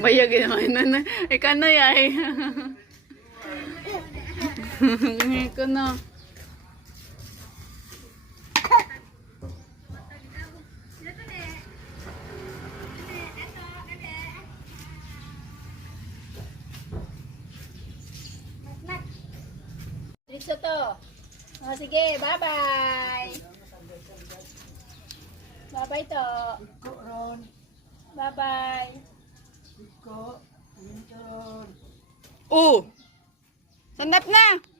Bayag naman na. Ikaw na yay. Ikaw na. Dito to. O, sige, bye-bye. Bye-bye to. Bye-bye. Oh! Sandap na!